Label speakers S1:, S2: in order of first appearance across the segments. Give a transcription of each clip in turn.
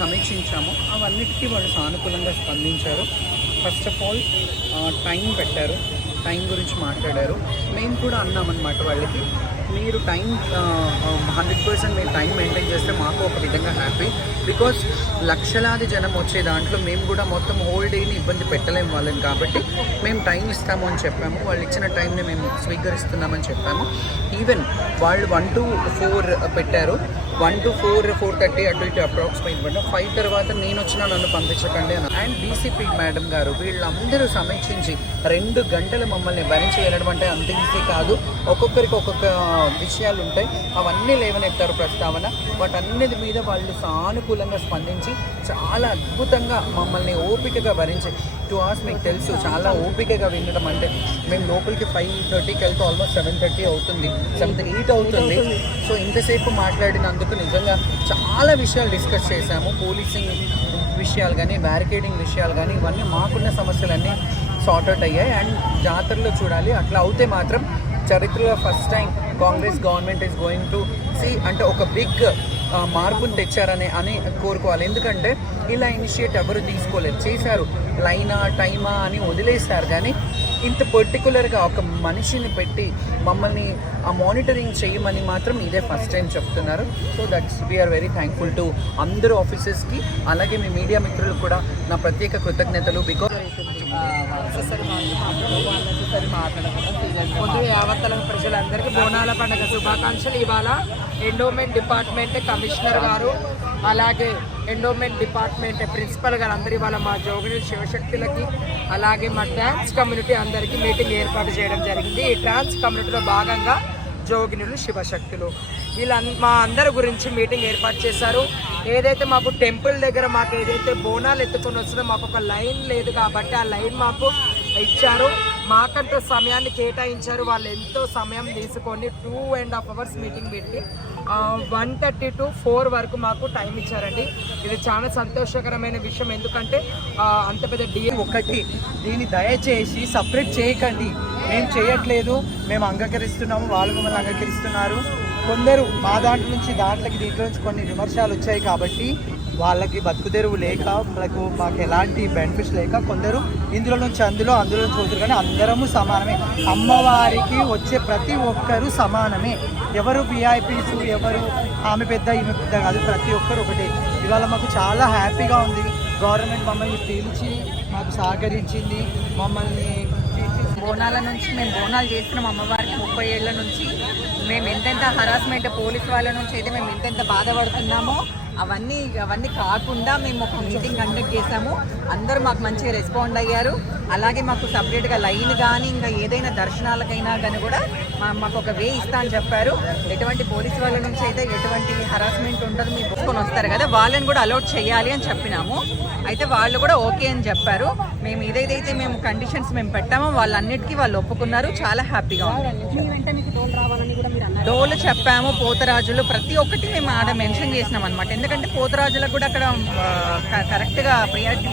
S1: సమీక్షించాము. అవన్నిటికీ వాళ్ళు సానుకూలంగా స్పందించారు. ఫస్ట్ ఆఫ్ ఆల్ టైం పెట్టారు. టైం గురించి మాట్లాడారు. మేము కూడా అన్నామన్నమాట వాళ్ళకి మీరు టైం హండ్రెడ్ పర్సెంట్ మీరు టైం మెయింటైన్ చేస్తే మాకు ఒక విధంగా హ్యాపీ బికాస్ లక్షలాది జనం వచ్చే దాంట్లో మేము కూడా మొత్తం హోల్ డేని ఇబ్బంది పెట్టలేము వాళ్ళని కాబట్టి మేము టైం ఇస్తాము అని చెప్పాము. వాళ్ళు ఇచ్చిన టైంని మేము స్వీకరిస్తున్నామని చెప్పాము. ఈవెన్ వాళ్ళు వన్ టు ఫోర్ పెట్టారు. One to four four thirty అటు ఇటు అప్రాక్సిమేట్ పడ్డా. ఫైవ్ తర్వాత నేను వచ్చినా నన్ను పంపించకండి అని అండ్ డీసీపీ మేడం గారు వీళ్ళందరూ సమీక్షించి రెండు గంటలు మమ్మల్ని భరించి వెళ్ళడం అంటే అంత ఈజీ కాదు. ఒక్కొక్కరికి ఒక్కొక్క విషయాలు ఉంటాయి. అవన్నీ లేవనెత్తారు ప్రస్తావన. వాటన్నిటి మీద వాళ్ళు సానుకూలంగా స్పందించి చాలా అద్భుతంగా మమ్మల్ని ఓపికగా భరించి టూ అవర్స్ మీకు తెలుసు చాలా ఓపికగా వినడం అంటే మేము లోపలికి ఫైవ్ థర్టీకి వెళ్తే ఆల్మోస్ట్ సెవెన్ థర్టీ అవుతుంది సెవెన్ ఎయిట్ అవుతుంది. సో ఇంతసేపు మాట్లాడినందుకు నిజంగా చాలా విషయాలు డిస్కస్ చేశాము. పోలీసింగ్ విషయాలు కానీ బ్యారికేడింగ్ విషయాలు కానీ ఇవన్నీ మాకున్న సమస్యలన్నీ సార్ట్అవుట్ అయ్యాయి. అండ్ జాతరలో చూడాలి అట్లా అవుతే మాత్రం చరిత్రలో first time Congress government is going to see అంటే ఒక బిగ్ మార్పును తెచ్చారని అని కోరుకోవాలి. ఎందుకంటే ఇలా ఇనిషియేట్ ఎవరు తీసుకోలేదు. చేశారు. లైనా టైమా అని వదిలేశారు కానీ ఇంత పర్టికులర్గా ఒక మనిషిని పెట్టి మమ్మల్ని ఆ మానిటరింగ్ చేయమని మాత్రం ఇదే ఫస్ట్ టైం చెప్తున్నారు. So that's we're very thankful to అందరు ఆఫీసెస్కి అలాగే మీ మీడియా మిత్రులకు కూడా నా ప్రత్యేక కృతజ్ఞతలు. బికాస్
S2: ముందు యావత్తల ప్రజలందరికీ బోనాల పండుగ శుభాకాంక్షలు. ఇవాళ ఎండోమెంట్ డిపార్ట్మెంట్ కమిషనర్ గారు అలాగే ఎండోమెంట్ డిపార్ట్మెంట్ ప్రిన్సిపల్ గారు అందరి ఇవాళ మా జోగిని శివశక్తులకి అలాగే మా ట్రాన్స్ కమ్యూనిటీ అందరికీ మీటింగ్ ఏర్పాటు చేయడం జరిగింది. ఈ ట్రాన్స్ కమ్యూనిటీలో భాగంగా జోగినులు శివశక్తులు. వీళ్ళ మా అందరి గురించి మీటింగ్ ఏర్పాటు చేశారు. ఏదైతే మాకు టెంపుల్ దగ్గర మాకు ఏదైతే బోనాలు ఎత్తుకొని వస్తుందో మాకు ఒక లైన్ లేదు కాబట్టి ఆ లైన్ మాకు ఇచ్చారు. మాకంటూ సమయాన్ని కేటాయించారు. వాళ్ళు ఎంతో సమయం తీసుకొని two and half hours meeting పెట్టి వన్ థర్టీ టు ఫోర్ వరకు మాకు టైం ఇచ్చారండి. ఇది చాలా సంతోషకరమైన విషయం. ఎందుకంటే అంత పెద్ద డి
S1: ఒకటి దీన్ని దయచేసి సపరేట్ చేయకండి. మేము చేయట్లేదు. మేము అంగీకరిస్తున్నాము. వాళ్ళు మమ్మల్ని అంగీకరిస్తున్నారు. కొందరు మా దాంట్లో నుంచి దాంట్లోకి దీంట్లో నుంచి కొన్ని విమర్శలు వచ్చాయి కాబట్టి వాళ్ళకి బతుకుదెరువు లేక వాళ్ళకు మాకు ఎలాంటి బెనిఫిట్స్ లేక కొందరు ఇందులో నుంచి అందులో అందులో నుంచి పోతున్నారు. కానీ అందరము సమానమే. అమ్మవారికి వచ్చే ప్రతి ఒక్కరు సమానమే. ఎవరు విఐపీస్ ఎవరు ఆమె పెద్ద ఈమె పెద్ద కాదు. ప్రతి ఒక్కరు ఒకటే. ఇవాళ మాకు చాలా హ్యాపీగా ఉంది. గవర్నమెంట్ మమ్మల్ని పిలిచి మాకు సహకరించింది. మమ్మల్ని
S3: బోనాల నుంచి మేము బోనాలు చేస్తున్నాం అమ్మవారికి ముప్పై ఏళ్ళ నుంచి. మేము ఎంతెంత హరాస్మెంట్ పోలీస్ వాళ్ళ నుంచి అయితే మేము ఎంతెంత బాధపడుతున్నామో అవన్నీ అవన్నీ కాకుండా మేము ఒక మీటింగ్ కండక్ట్ చేసాము అందరూ మాకు మంచిగా రెస్పాండ్ అయ్యారు. అలాగే మాకు సపరేట్గా లైన్ కానీ ఇంకా ఏదైనా దర్శనాలకైనా కానీ కూడా మా- మాకు ఒక వే ఇస్తా అని చెప్పారు. ఎటువంటి పోలీస్ వాళ్ళ నుంచి అయితే ఎటువంటి హరాస్మెంట్ ఉండదు. మీరు తీసుకొని వస్తారు కదా వాళ్ళని కూడా అలౌట్ చేయాలి అని చెప్పినాము. అయితే వాళ్ళు కూడా ఓకే అని చెప్పారు. మేము ఏదైతే మేము కండిషన్స్ మేము పెట్టామో వాళ్ళన్నిటికీ వాళ్ళు ఒప్పుకున్నారు. చాలా హ్యాపీగా ఉంది. డోలు చెప్పాము పోతరాజులు. ప్రతి ఒక్కటి మేము ఆడ మెన్షన్ చేసినాం అనమాట ఎందుకంటే పోతరాజులకు కూడా అక్కడ కరెక్ట్గా ప్రియారిటీ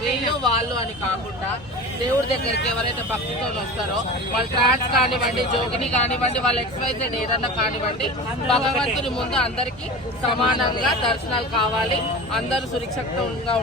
S3: లేదు.
S2: వాళ్ళు అని కాకుండా దేవుడి దగ్గరికి ఎవరైతే భక్తితో వస్తారో వాళ్ళు ట్రాన్స్ కానివ్వండి జోగిని కానివ్వండి వాళ్ళ ఎక్స్వైజెడ్ ఏదన్నా కానివ్వండి భగవంతుని ముందు అందరికీ సమానంగా దర్శనాలు కావాలి. అందరూ సురక్షితంగా